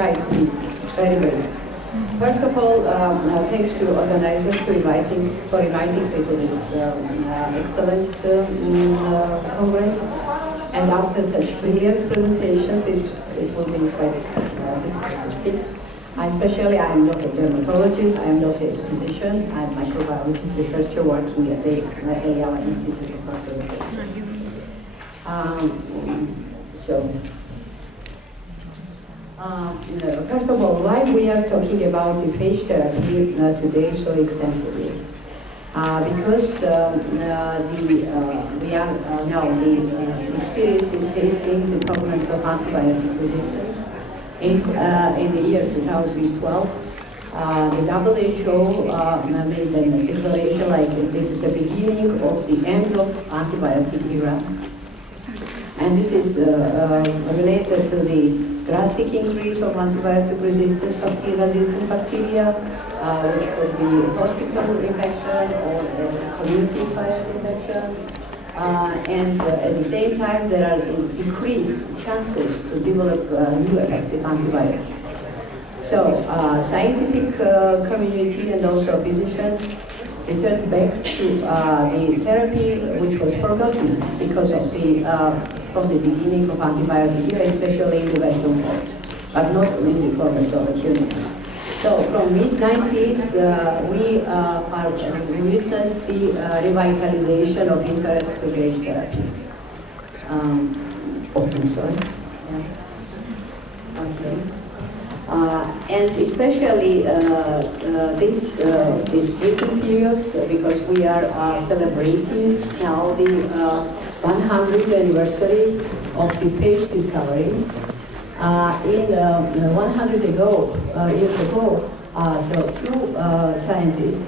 try to be very brief. First of all, thanks to organizers for inviting me to this excellent congress. And after such brilliant presentations, it will be quite difficult to speak. I am not a dermatologist, I am not a physician, I am a microbiologist researcher working at the Eliyahu Institute of Phagotherapy. First of all, why we are talking about the phage therapy today so extensively? Because we are now experiencing facing the problems of antibiotic resistance. In the year 2012, the WHO made a declaration like this is the beginning of the end of antibiotic era. And this is related to the drastic increase of antibiotic resistant bacteria, which could be hospital infection or community-acquired infection. And at the same time, there are increased chances to develop new effective antibiotics. So, scientific community and also physicians returned back to the therapy which was forgotten because of from the beginning of antibiotic era, especially in the Western world, but not in the former Soviet Union. So from mid-90s, we witnessed the revitalization of interest to phage therapy. I'm sorry. Yeah. Okay. And especially these recent periods, because we are celebrating now the 100th anniversary of the phage discovery. 100 years ago, so two scientists,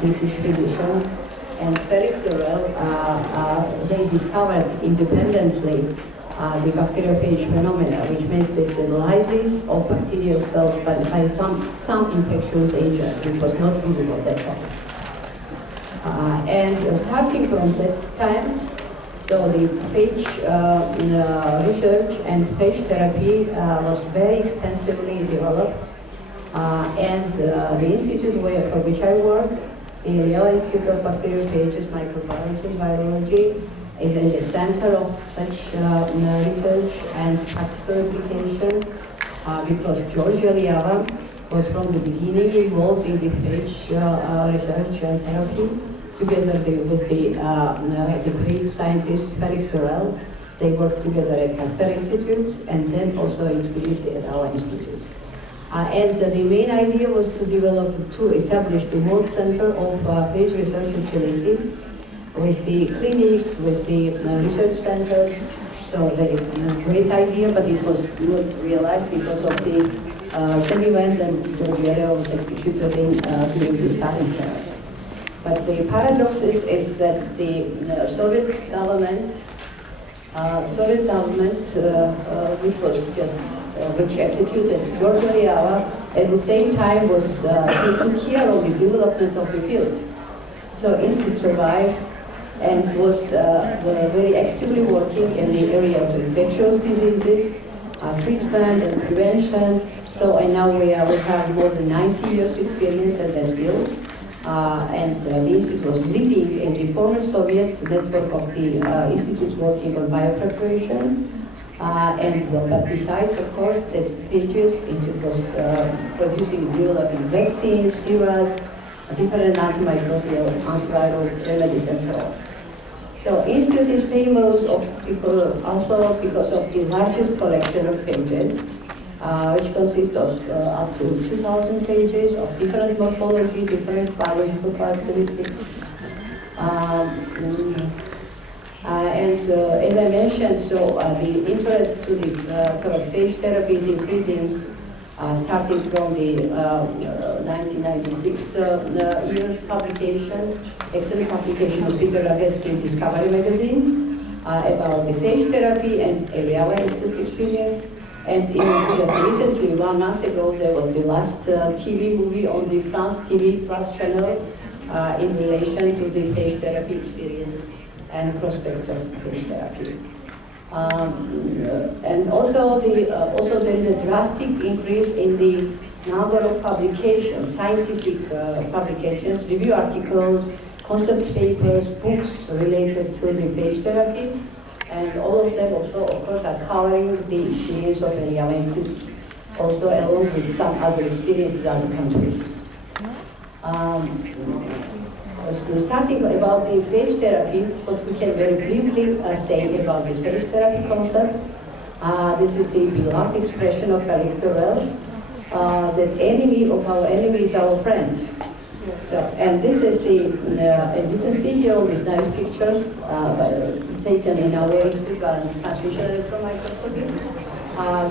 British physician, and Felix Durrell, they discovered independently the bacteriophage phenomena, which means the stabilizes of bacterial cells by some infectious agent, which was not visible at that time. And starting from that times, so the phage research and phage therapy was very extensively developed, and the institute for which I work, the Eliyahu Institute of Bacteriophages, Microbiology and Virology, is in the center of such research and practical applications, because George Eliyahu was from the beginning involved in the phage research and therapy. Together with the great scientist Felix Durrell, they worked together at Pasteur Institute and then also in Tbilisi at our institute. And the main idea was to establish the World Center of Phage Research in Tbilisi, with the clinics, with the research centers. So a great idea, but it was not realized because of the same event that George Eliyahu was executed in during the Stalin's era. But the paradox is that the Soviet government, which executed George Eliyahu, at the same time was taking care of the development of the field. So institute survived and was very actively working in the area of infectious diseases, treatment and prevention. So and now we have more than 90 years experience in that field. And the institute was leading in the former Soviet network of the institutes working on biopreparations. But besides, of course, the phages, institute was producing, developing vaccines, serums, different antimicrobial, antiviral remedies, and so on. So institute is famous also because of the largest collection of phages, which consists of up to 2,000 pages of different morphology, different biological characteristics. As I mentioned, so the interest towards phage therapy is increasing, starting from the 1996 year's publication, excellent publication of Peter Ragetzky in Discovery magazine about the phage therapy and Eliyahu Institute experience. And just recently, 1 month ago, there was the last TV movie on the France TV Plus channel in relation to the phage therapy experience and prospects of phage therapy. And also, there is a drastic increase in the number of publications, scientific publications, review articles, concept papers, books related to the phage therapy, and all of them also, of course, are covering the experience of Eliava Institute, also along with some other experiences in other countries. So starting about the phage therapy, what we can very briefly say about the phage therapy concept. This is the beloved expression of Felix Dorel, that enemy of our enemy is our friend. So, and this is the, as you can see here, all these nice pictures taken in our transmission electron microscopy.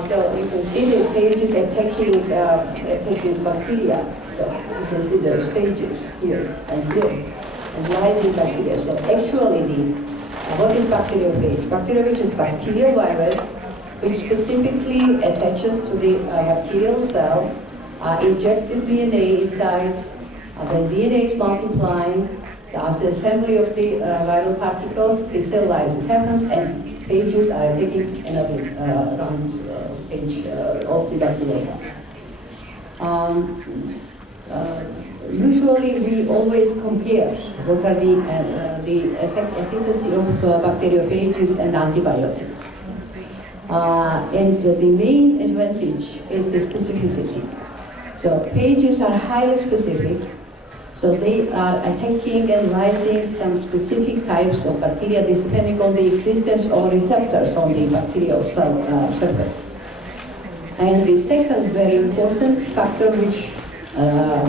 So you can see the phages attacking bacteria. So you can see those phages here and here, and lysine bacteria. So actually, what is bacteriophage? Bacteriophage is bacterial virus which specifically attaches to the bacterial cell, injects the DNA inside, then DNA is multiplying, after assembly of the viral particles, the cell lysis happens, and phages are taking another round phage of the bacterial cells. Usually we always compare what are the efficacy of bacteriophages and antibiotics. And the main advantage is the specificity. So phages are highly specific, so they are attacking and lysing some specific types of bacteria, this depending on the existence of receptors on the bacterial cell surface. And the second very important factor which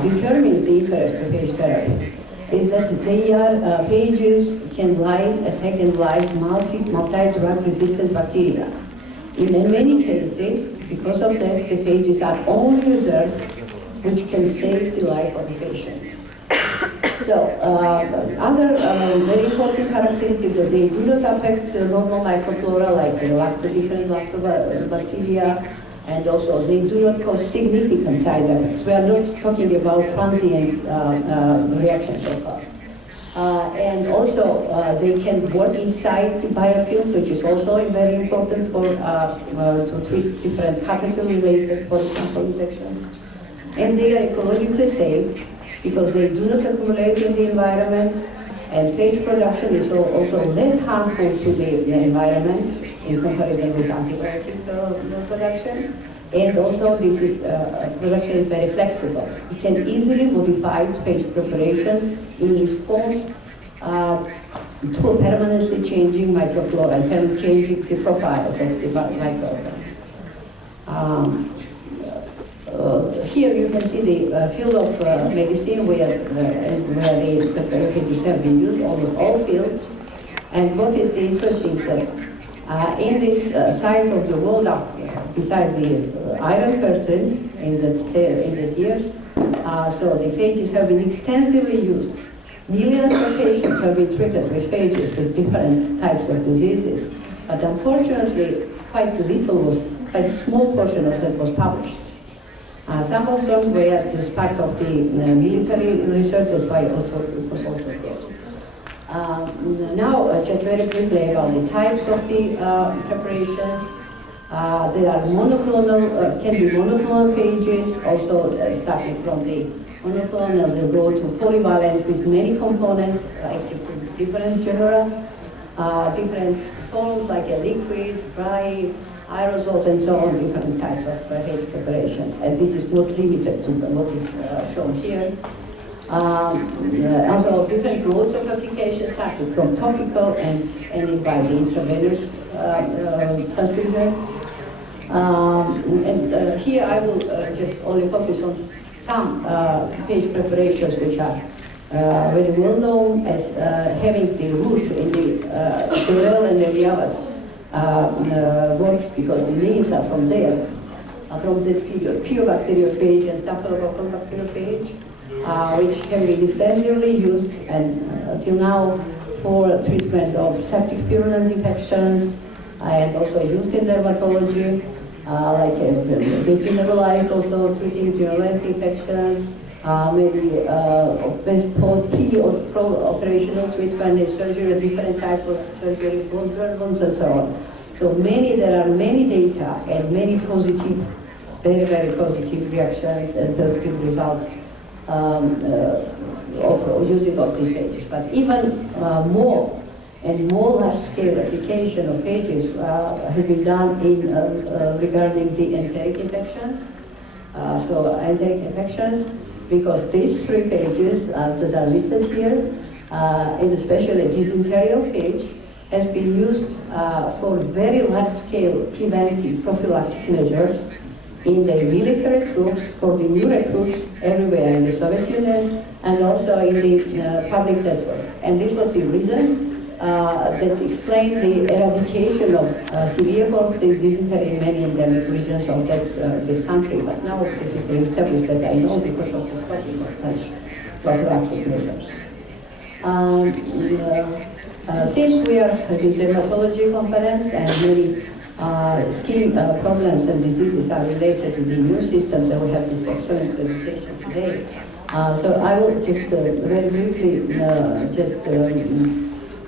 determines the interest of phage therapy is that phages can attack and lyse multi-drug resistant bacteria. In many cases, because of that, the phages are only reserved which can save the life of the patient. So, other very important characteristics that they do not affect normal microflora like lactodifferent lactobacteria, and also they do not cause significant side effects. We are not talking about transient reactions of course. And also they can work inside the biofilm, which is also very important for to treat different catheter-related, for example, infections. And they are ecologically safe because they do not accumulate in the environment, and phage production is also less harmful to the environment in comparison with antibiotic production. And also this is production is very flexible. You can easily modify phage preparations in response to a permanently changing microflora and permanently changing the profiles of the microorganisms. Here you can see the field of medicine where the bacteriophages have been used, almost all fields. And what is the interesting thing? In this side of the world, beside the Iron Curtain in that years, so the phages have been extensively used. Millions of patients have been treated with phages with different types of diseases, but unfortunately, quite a small portion of that was published. Some of them were just part of the military research, that's why it was also there. Now, just very briefly about the types of the preparations. There are monoclonal, can be monoclonal phages, also starting from the monoclonal, they go to polyvalent with many components active to different genera, different forms like a liquid, dry, aerosols, and so on, different types of phage preparations. And this is not limited to what is shown here. Also, different modes of application starting from topical and ending by the intravenous transfusions. Here I will just only focus on some phage preparations which are very well known as having the root in the Dorel and Eliava's works, because the names are from there, from that period. Pyobacteriophage and staphylococcal bacteriophage, which can be extensively used and till now for treatment of septic purulent infections, and also used in dermatology, like the generalized also treating virulent infections, maybe post-P or pro-operational treatment in surgery, different types of surgery, bone wounds and so on. So there are many data and many positive, very, very positive reactions and positive results of using of these phages. But even more and more large-scale application of phages have been done in regarding the enteric infections. So enteric infections, because these three phages that are listed here, and especially dysentery phage, has been used for very large-scale preventive prophylactic measures in the military troops, for the new recruits everywhere in the Soviet Union, and also in the public network. And this was the reason that explained the eradication of severe form of dysentery in many endemic regions of this country. But now this is established, as I know, because of the stopping of such prophylactic measures. Since we are the dermatology conference and many skin problems and diseases are related to the immune systems, and we have this excellent presentation today. So I will just very briefly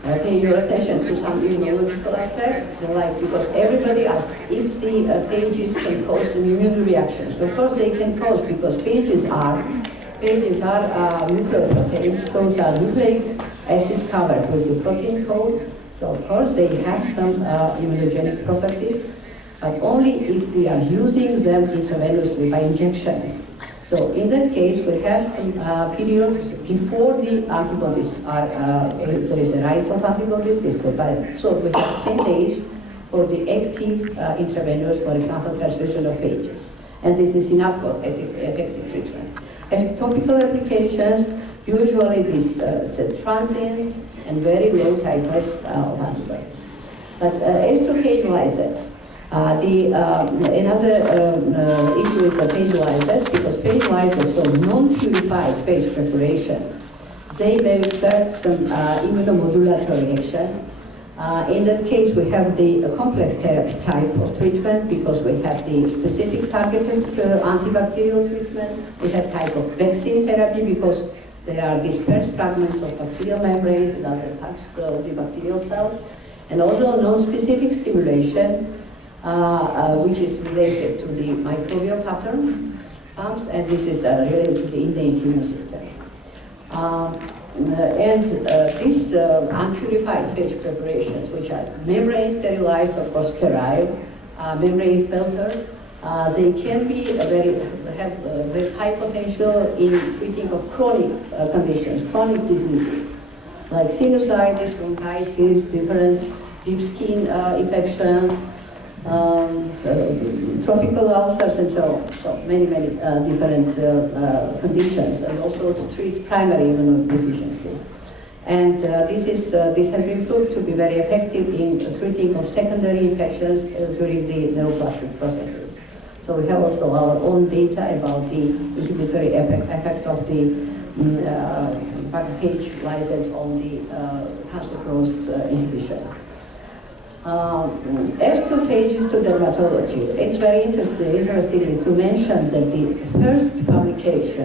pay your attention to some immunological aspects, like, because everybody asks if the phages can cause immune reactions. Of course they can cause, because phages are nucleoproteins. Those are nucleic acids covered with the protein code. So of course they have some immunogenic properties, but only if we are using them intravenously by injections. So in that case, we have some periods before the antibodies are, there is a rise of antibodies. So we have 10 days for the active intravenous, for example, transfusion of phages. And this is enough for effective treatment. As topical applications, usually this it's a transient and very low titers of antibodies. But as to phage lysates, another issue is the phage lysates, because phage lysates, so non-purified phage preparations, they may exert some immunomodulatory action. In that case, we have the complex therapy type of treatment, because we have the specific targeted antibacterial treatment. We have type of vaccine therapy, because there are dispersed fragments of bacterial membranes and other types of the bacterial cells, and also non-specific stimulation, which is related to the microbial patterns, and this is related to the innate immune system. These unpurified phage preparations, which are membrane sterilized, of course sterile, membrane filtered, they can be have very high potential in treating of chronic conditions, chronic diseases, like sinusitis, bronchitis, different deep skin infections, tropical ulcers, and so on. So many different conditions, and also to treat primary immunodeficiencies. And this has been proved to be very effective in treating of secondary infections during the neoplastic processes. So we have also our own data about the inhibitory effect of the phage lysates on the cancer growth inhibition. As to phages to dermatology, it's very interesting to mention that the first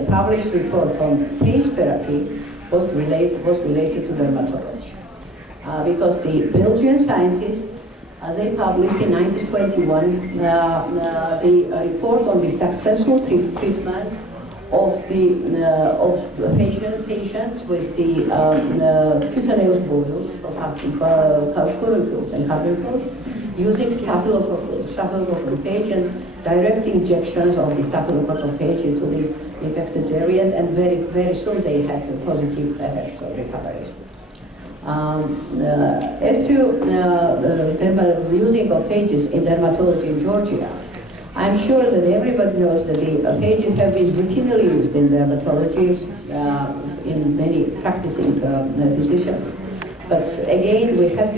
published report on phage therapy was related to dermatology. Because the Belgian scientists, they published in 1921 the report on the successful treatment of patients with the cutaneous boils of furuncles and carbuncles, using staphylococcus phage and direct injections of the staphylococcus phage into the affected areas, and very soon they had the positive effects of recovery. As to the using of phages in dermatology in Georgia, I'm sure that everybody knows that the phages have been routinely used in dermatology in many practicing physicians. But again, we have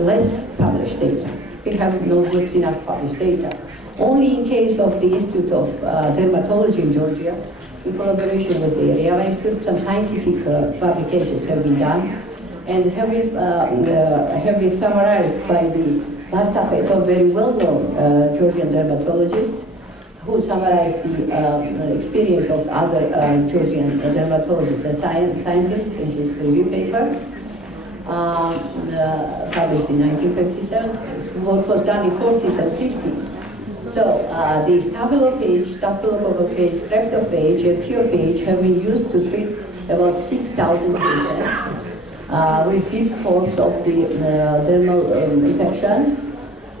less published data. We have no good enough published data. Only in case of the Institute of Dermatology in Georgia, in collaboration with the Eliava Institute, some scientific publications have been done, and have been summarized by the Marta Petov, very well-known Georgian dermatologist, who summarized the experience of other Georgian dermatologists and scientists in his review paper, published in 1957. what was done in 40s and 50s. So the staphylophage, streptophage, and purephage have been used to treat about 6,000 patients with deep forms of the dermal infections.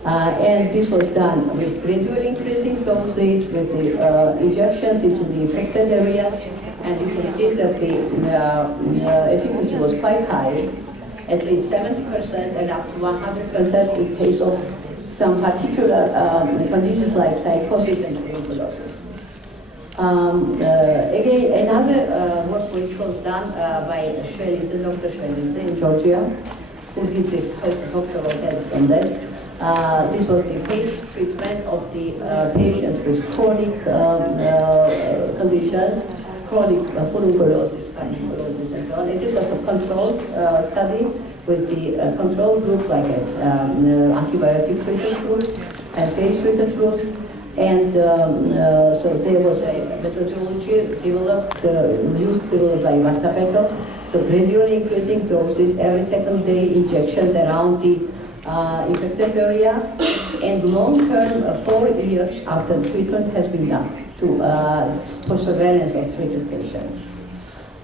And this was done with gradually increasing doses, with the injections into the affected areas. And you can see that the efficacy was quite high, at least 70% and up to 100% in case of some particular conditions like psychosis and tuberculosis. Again, another work which was done by Dr. Shvelidze in Georgia, who did this postdoctoral thesis on that. This was the phage treatment of the patients with chronic conditions, chronic folliculosis, cardiculosis, and so on. And this was a controlled study with the control group, like antibiotic treated groups and phage treated groups. And so there was a methodology developed by Vastapeto. So gradually increasing doses, every second day injections around the infected area, and long-term 4 years after treatment has been done for surveillance of treated patients.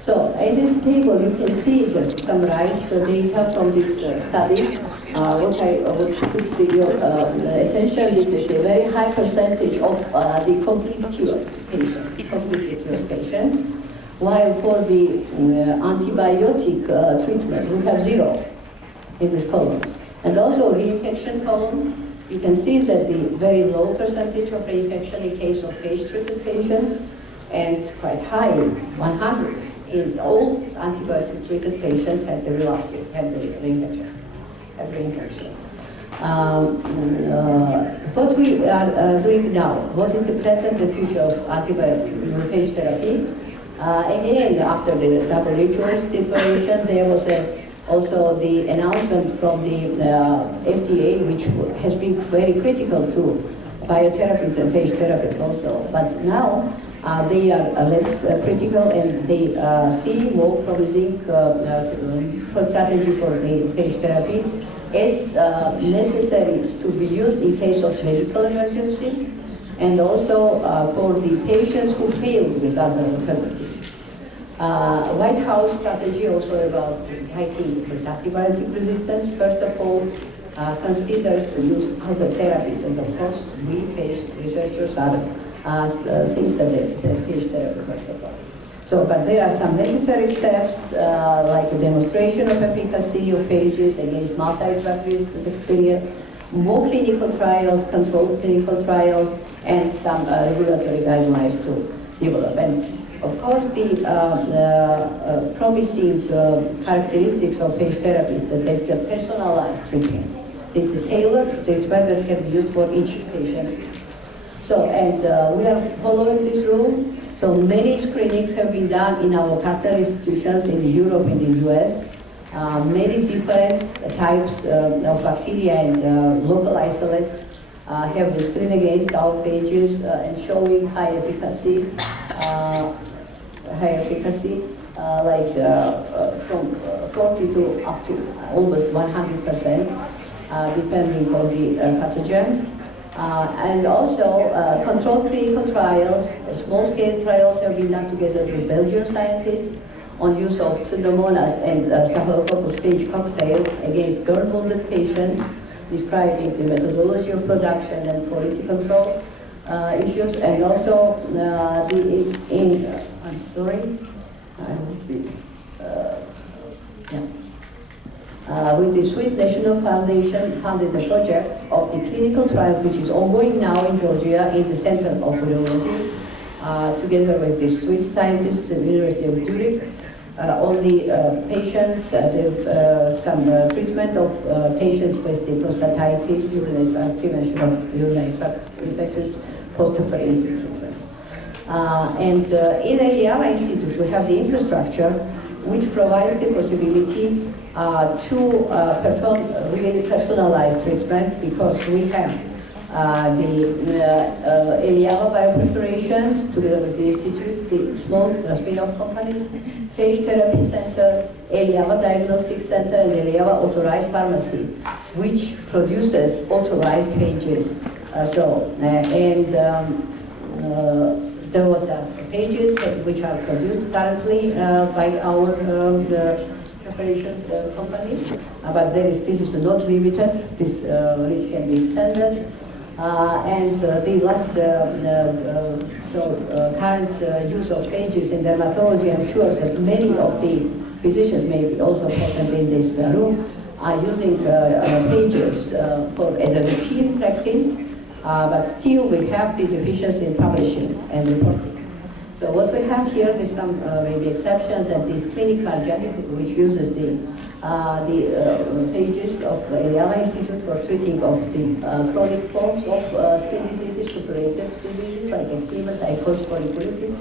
So in this table, you can see, just summarize the data from this study. What I would put your attention, this is a very high percentage of the complete cured patients, while for the antibiotic treatment, we have 0 in these columns. And also reinfection column, you can see that the very low percentage of reinfection in case of phage-treated patients, and quite high, 100. In all antibiotic-treated patients had the relapses, had the reinfection. What we are doing now, what is the present and future of antibiotic therapy? Again, after the WHO declaration, there was also the announcement from the FDA, which has been very critical to biotherapists and phage therapists also. But now they are less critical, and they see more promising strategy for the phage therapy is necessary to be used in case of medical emergency, and also for the patients who failed with other alternatives. White House strategy also about fighting with antibiotic resistance, first of all, considers to use other therapies, and of course, we phage researchers are things that necessary phage therapy, first of all. So, but there are some necessary steps, like a demonstration of efficacy of phages against multi-drug resistant bacteria, more clinical trials, controlled clinical trials, and some regulatory guidelines to develop. And of course, the promising characteristics of phage therapy is that there's a personalized treatment. It's a tailored treatment that can be used for each patient. So, and we are following this rule. So many screenings have been done in our partner institutions in Europe and the US. Many different types of bacteria and local isolates have been screened against our phages and showing high efficacy, like from 40 to up to almost 100%, depending on the pathogen. And also controlled clinical trials, small-scale trials have been done together with Belgian scientists on use of Pseudomonas and Staphylococcus phage cocktail against burn-wounded patients, describing the methodology of production and quality control issues, and also with the Swiss National Foundation funded a project of the clinical trials, which is ongoing now in Georgia in the Center of Virology, together with the Swiss scientists at the University of Zurich, on the patients, some treatment of patients with the prostatitis, prevention of urinary tract infections, post-operative treatment. And in the Eliava Institute, we have the infrastructure which provides the possibility to perform really personalized treatment, because we have the Eliava Biopreparations, together with the Institute, the small spin-off companies, Phage Therapy Center, Eliava Diagnostic Center, and Eliava Authorized Pharmacy, which produces authorized phages. There was phages which are produced currently by our the preparations company, but this is not limited. This list can be extended. The last current use of phages in dermatology, I'm sure that many of the physicians may be also present in this room, are using phages as a routine practice, but still we have the deficiency in publishing and reporting. So what we have here is some maybe exceptions, and this clinic Marjani, which uses the phages of the Eliava Institute for treating of the chronic forms of skin diseases, suppurative diseases like eczema, psychosis, folliculitis,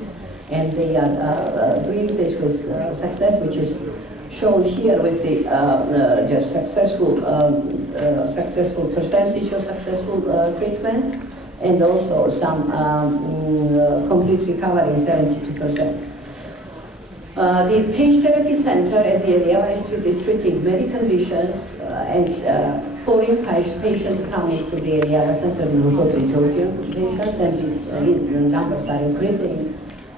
and they are doing this with success, which is shown here with the just successful percentage of successful treatments, and also some complete recovery, 72%. The Phage Therapy Center at the Eliava Institute is treating many conditions, and foreign patients coming to the Eliava Center, mostly Georgian patients, and the numbers are increasing.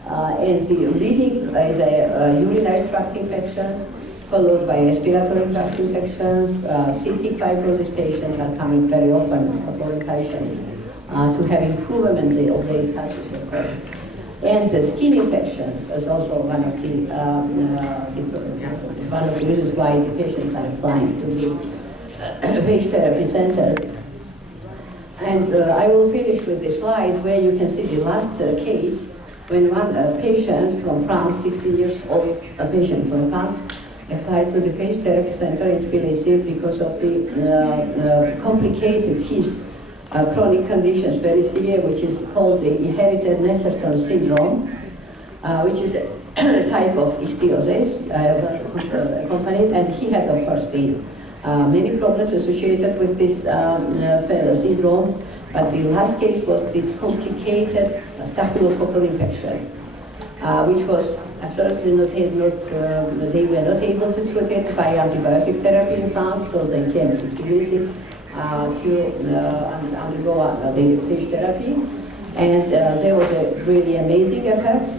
And the leading is a urinary tract infections, followed by respiratory tract infections. Cystic fibrosis patients are coming very often, foreign patients, to have improvement of their status. And the skin infections is also one of the reasons why the patients are applying to the Phage Therapy Center. And I will finish with this slide where you can see the last case when one patient from France, 16 years old, a patient from France, applied to the Phage Therapy Center in Tbilisi because of the complicated his chronic conditions, very severe, which is called the inherited Netherton syndrome, which is a type of ichthyosis accompanied, and he had, of course, the many problems associated with this syndrome, but the last case was this complicated staphylococcal infection, which was absolutely they were not able to treat it by antibiotic therapy in France, so they came to Tbilisi to undergo the Phage therapy, and there was a really amazing effect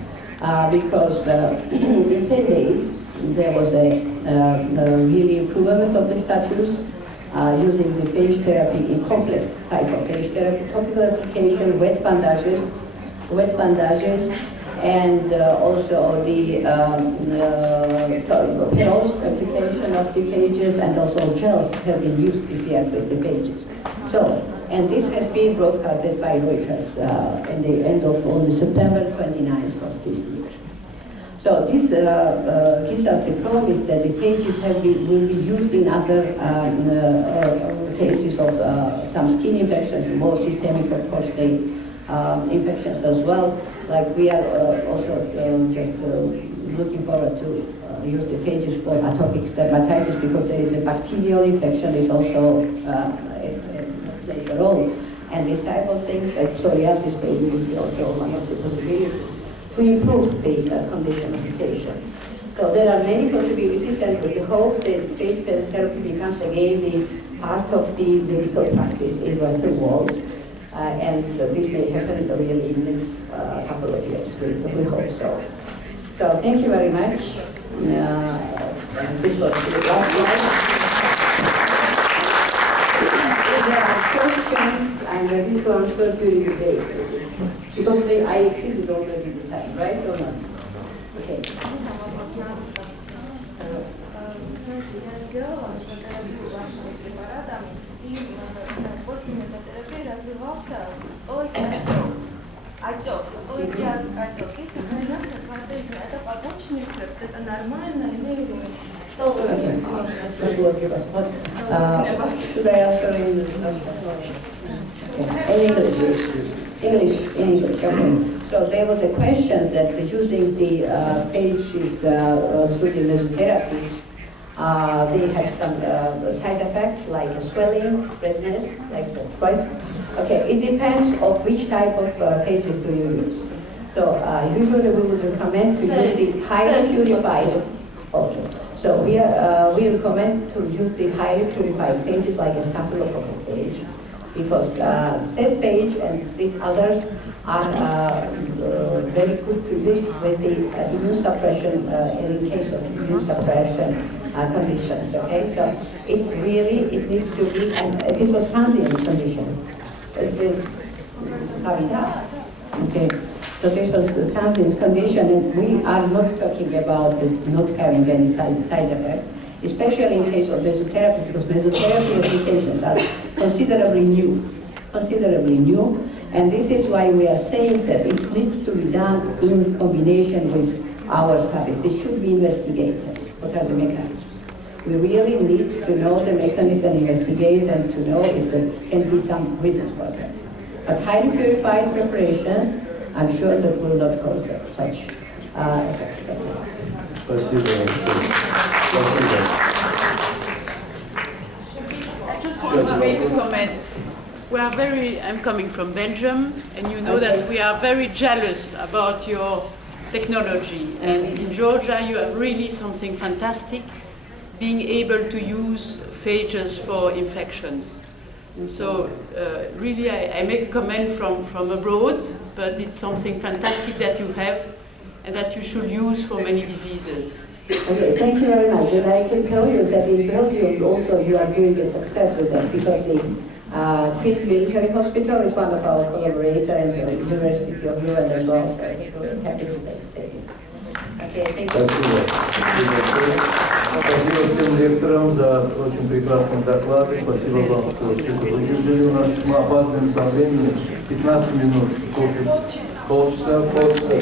because in 10 days there was a really improvement of the status using the Phage therapy in complex type of Phage therapy, topical application, wet bandages, and also the pills application of the phages, and also gels have been used prepared with the phages. So, and this has been broadcasted by Reuters in the end of on the September 29th of this year. So this gives us the promise that the phages will be used in other cases of some skin infections, more systemic, of course, the infections as well. Like we are also just looking forward to use the phages for atopic dermatitis because there is a bacterial infection is also plays a role. And this type of things, like psoriasis maybe would be also one of the possibilities to improve the condition of the patient. So there are many possibilities, and with the hope that phage therapy becomes again the part of the medical practice in Western world. And so this may happen really in the next couple of years, we hope so. So thank you very much. This was the last slide. If there are questions, I'm ready to answer during the day. Because I exceeded already the time, right or not? Okay. Отек, стойкий отек. Если принять, посмотрите, это побочный эффект, это нормально или что вы можете Should I answer in English, okay. So there was a question that using the pages through the mesotherapy They have some side effects like swelling, redness, like that, right? Okay, it depends of which type of pages do you use. So usually we would recommend to use the highly purified. Okay, so we recommend to use the highly purified pages like a staphylococcal page, because this page and these others are very good to use with the immune suppression in case of immune suppression conditions. Okay, so it's really, it needs to be, and this was transient condition. Okay, so this was the transient condition, and we are not talking about not having any side effects, especially in case of mesotherapy, because mesotherapy applications are considerably new, and this is why we are saying that it needs to be done in combination with our studies. This should be investigated. What are the mechanisms? We really need to know the mechanism and investigate, and to know if there can be some reasons for that. But highly purified preparations, I'm sure that will not cause such effects. Спасибо. I just want to make a comment. I'm coming from Belgium, and you know that we are very jealous about your technology. And in Georgia, you have really something fantastic, being able to use phages for infections. So really, I make a comment from abroad, but it's something fantastic that you have and that you should use for many diseases. Okay, thank you very much. And I can tell you that in Belgium also you are doing a success with that, because the Swiss Military Hospital is one of our collaborators, and the University of Leuven as well, so we're happy to say it. Okay, thank you. Спасибо всем лекторам за очень прекрасные доклады. Спасибо вам, что выдержали. У нас мы опаздываем со временем. 15 минут. Полчаса, полчаса.